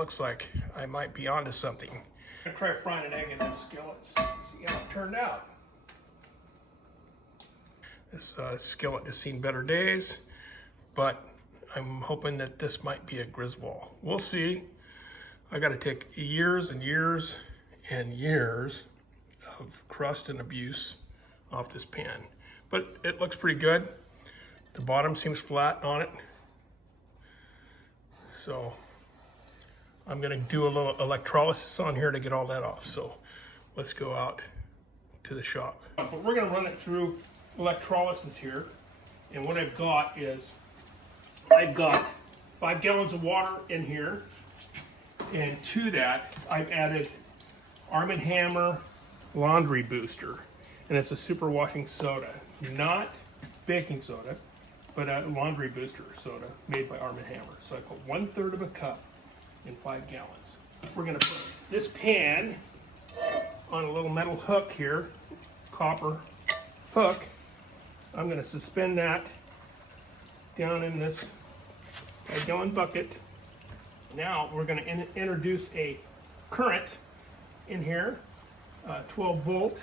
looks like I might be onto something. I'm gonna try frying an egg in this skillet, see how it turned out. This skillet has seen better days, but I'm hoping that this might be a Griswold. We'll see. I got to take years and years and years of crust and abuse off this pan, but it looks pretty good. The bottom seems flat on it, so I'm going to do a little electrolysis on here to get all that off. So let's go out to the shop. But we're going to run it through electrolysis here, and what I've got is I've got 5 gallons of water in here, and to that I've added Arm & Hammer laundry booster, and it's a super washing soda, not baking soda, but a laundry booster soda made by Arm & Hammer. So I put 1/3 of a cup in 5 gallons. We're going to put this pan on a little metal hook here, copper hook. I'm going to suspend that down in this 5-gallon bucket. Now we're going to introduce a current in here, 12-volt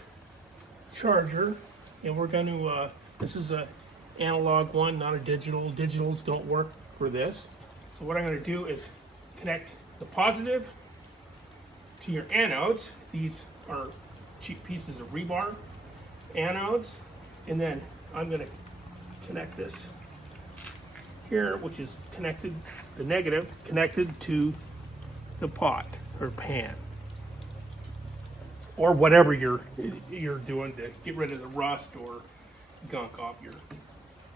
charger, and we're going to, this is a analog one, not a digital. Digitals don't work for this. So what I'm going to do is connect the positive to your anodes. These are cheap pieces of rebar anodes, and then I'm going to connect this here, which is connected, the negative connected to the pot or pan, or whatever you're doing to get rid of the rust or gunk off your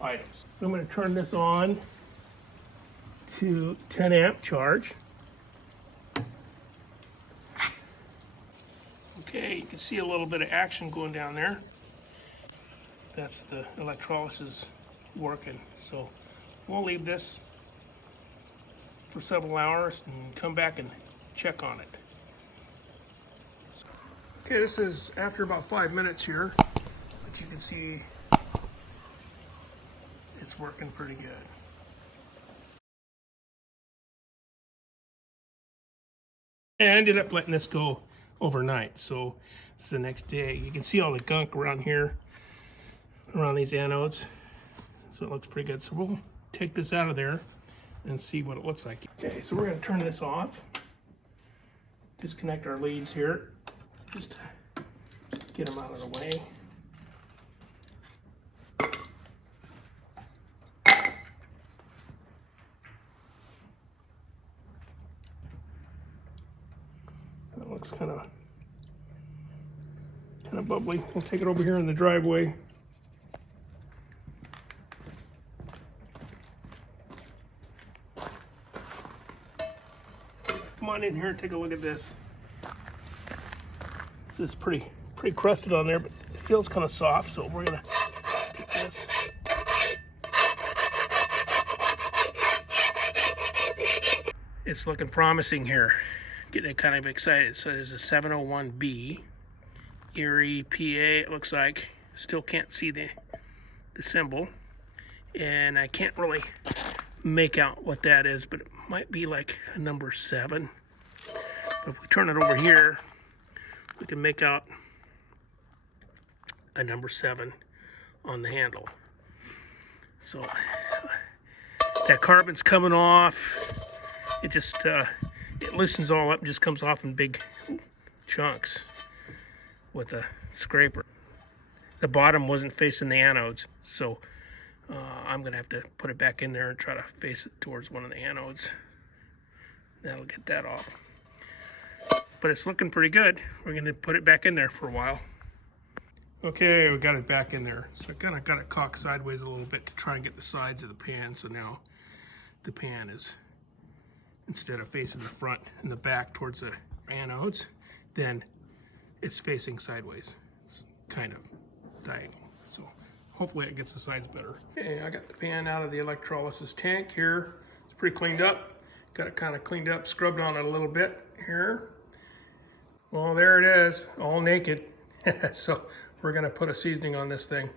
items. So I'm going to turn this on to 10 amp charge. Okay, you can see a little bit of action going down there. That's the electrolysis working. So we'll leave this for several hours and come back and check on it. Okay, this is after about 5 minutes here, but you can see it's working pretty good. I ended up letting this go overnight, so it's the next day. You can see all the gunk around here, around these anodes, so it looks pretty good. So we'll take this out of there and see what it looks like. Okay, so we're going to turn this off, disconnect our leads here, just get them out of the way. That looks kind of bubbly. We'll take it over here in the driveway. Come on in here and take a look at this. This is pretty crusted on there, but it feels kind of soft, so we're gonna pick this. It's looking promising here. Getting kind of excited. So there's a 701B, Erie, PA, it looks like. Still can't see the symbol, and I can't really make out what that is, but it might be like a number 7. But if we turn it over here, we can make out a number 7 on the handle. So that carbon's coming off. It just it loosens all up and just comes off in big chunks with a scraper. The bottom wasn't facing the anodes, so I'm gonna have to put it back in there and try to face it towards one of the anodes. That'll get that off. But it's looking pretty good. We're gonna put it back in there for a while. Okay, we got it back in there. So I kind of got it cocked sideways a little bit to try and get the sides of the pan. So now the pan is, instead of facing the front and the back towards the anodes, then it's facing sideways. It's kind of diagonal. So hopefully it gets the sides better. Okay, I got the pan out of the electrolysis tank here. It's pretty cleaned up. Got it kind of cleaned up, scrubbed on it a little bit here. Well, there it is, all naked. So we're gonna put a seasoning on this thing.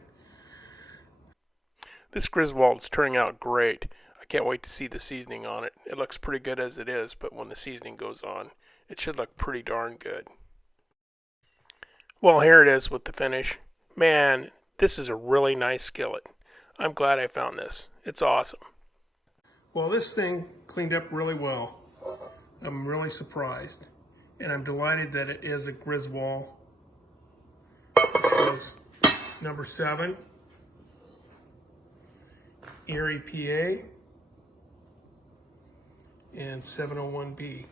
This Griswold's turning out great. I I can't wait to see the seasoning on it. It looks pretty good as it is, but when the seasoning goes on, it should look pretty darn good. Well, here it is with the finish. Man, this is a really nice skillet. I'm glad I found this. It's awesome. Well, this thing cleaned up really well. I'm really surprised. And I'm delighted that it is a Goodwill. This is number 7, Erie, PA, and 701B.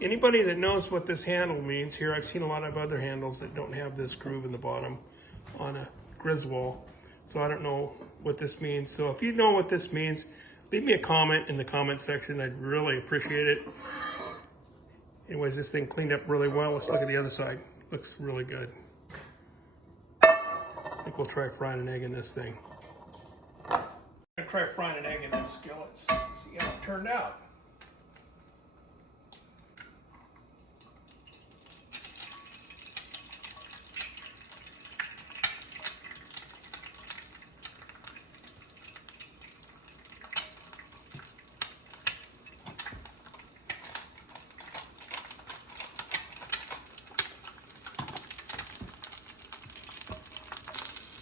Anybody that knows what this handle means here, I've seen a lot of other handles that don't have this groove in the bottom on a Goodwill, so I don't know what this means. So if you know what this means, leave me a comment in the comment section. I'd really appreciate it. Anyways, this thing cleaned up really well. Let's look at the other side. Looks really good. I think we'll try frying an egg in this thing. I'm gonna try frying an egg in this skillet. See how it turned out.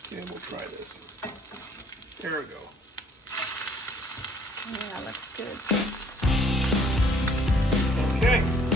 Okay, we'll try this. There we go. Yeah, looks good. Okay.